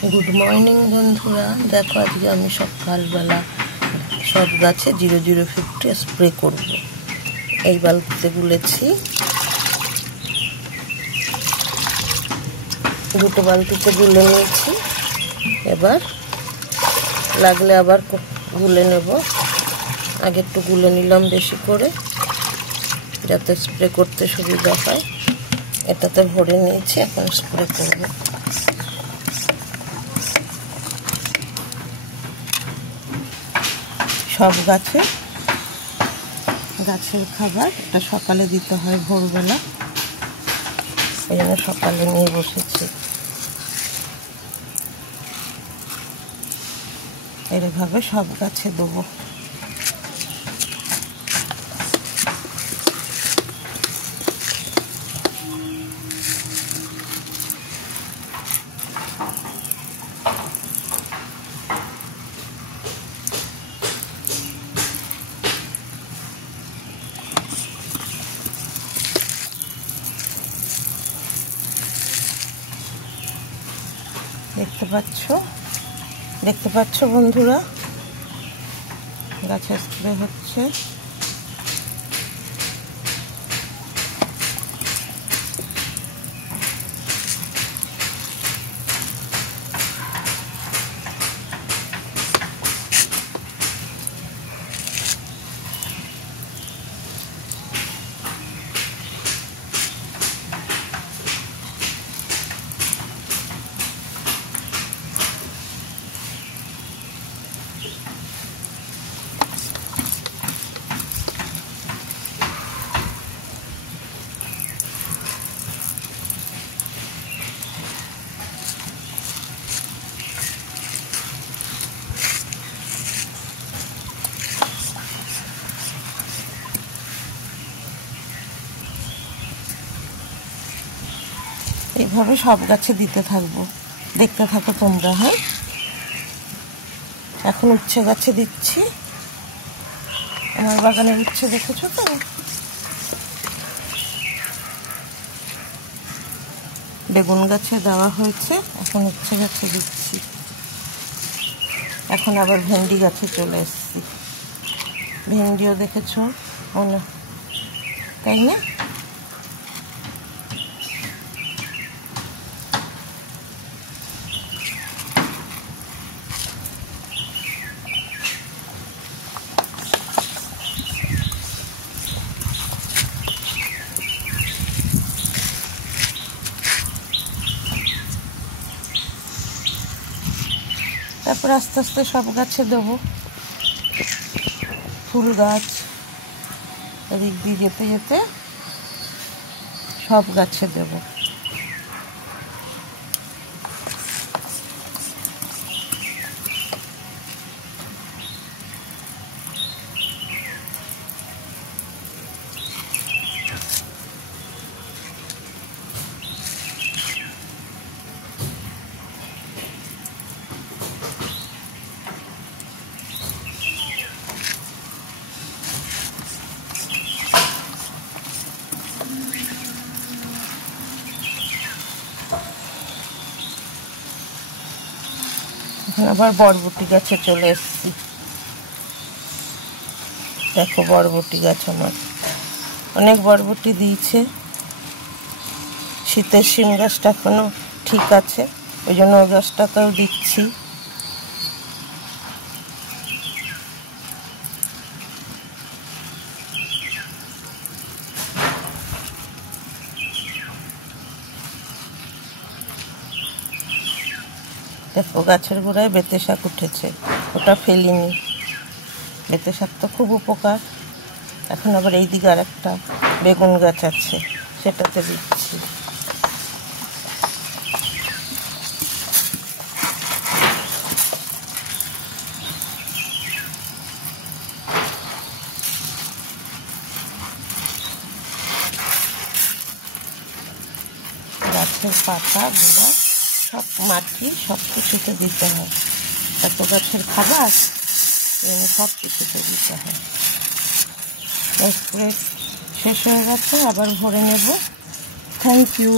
Good morning बंधुरा देखो आज के सकाल बेला सब गाचे 0050 स्प्रे करब। এই বালতিতে গুলেছি, দুটো বালতিতে গুলে নিয়েছি। এবার লাগলে আবার গুলে নেব। আগে একটু গুলে নিলাম বেশি করে যাতে স্প্রে করতে সুবিধা হয়। এটাতে ভরে নিয়েছি, এখন স্প্রে করব। সব গাছের খাবার এটা সকালে দিতে হয় ভোরবেলা, এই জন্য সকালে নিয়ে বসেছি। এভাবে সব গাছে দেবো। দেখতে পাচ্ছ বন্ধুরা, গাছে স্প্রে হচ্ছে। এইভাবে সব গাছে দিতে থাকবো, দেখতে থাকো তোমরা। হ্যাঁ, এখন উচ্ছে গাছে দিচ্ছি। আমার বাগানের উচ্ছে দেখেছো তো? বেগুন গাছে দেওয়া হয়েছে, এখন উচ্ছে গাছে দিচ্ছি। এখন আবার ভেন্ডি গাছে চলে এসেছি। ভেন্ডিও দেখেছো মনে, তাই না? তারপর আস্তে আস্তে সব গাছে দেবো। ফুল গাছ এদিক দিয়ে যেতে যেতে সব গাছে দেবো। আবার বরবটি গাছে চলে এসেছি। দেখো বরবটি গাছ আমার অনেক বরবটি দিয়েছে। শীতের শিম গাছটা এখনো ঠিক আছে, ওই জন্য ওই গাছটাতেও দিচ্ছি। দেখো গাছের গোড়ায় বেতে শাক উঠেছে, ওটা ফেলিনি। বেতে শাক তো খুব উপকার। এখন আবার এই দিকে আর একটা বেগুন গাছ আছে, সেটাতে দিচ্ছি। গাছের পাতা গোড়া সব মাটি সব কিছুতে দিতে হয়। এত গাছের খাবার সব কিছুতে দিতে হয়। স্প্রে শেষ হয়ে গেছে, আবার ভরে নেব। Thank you.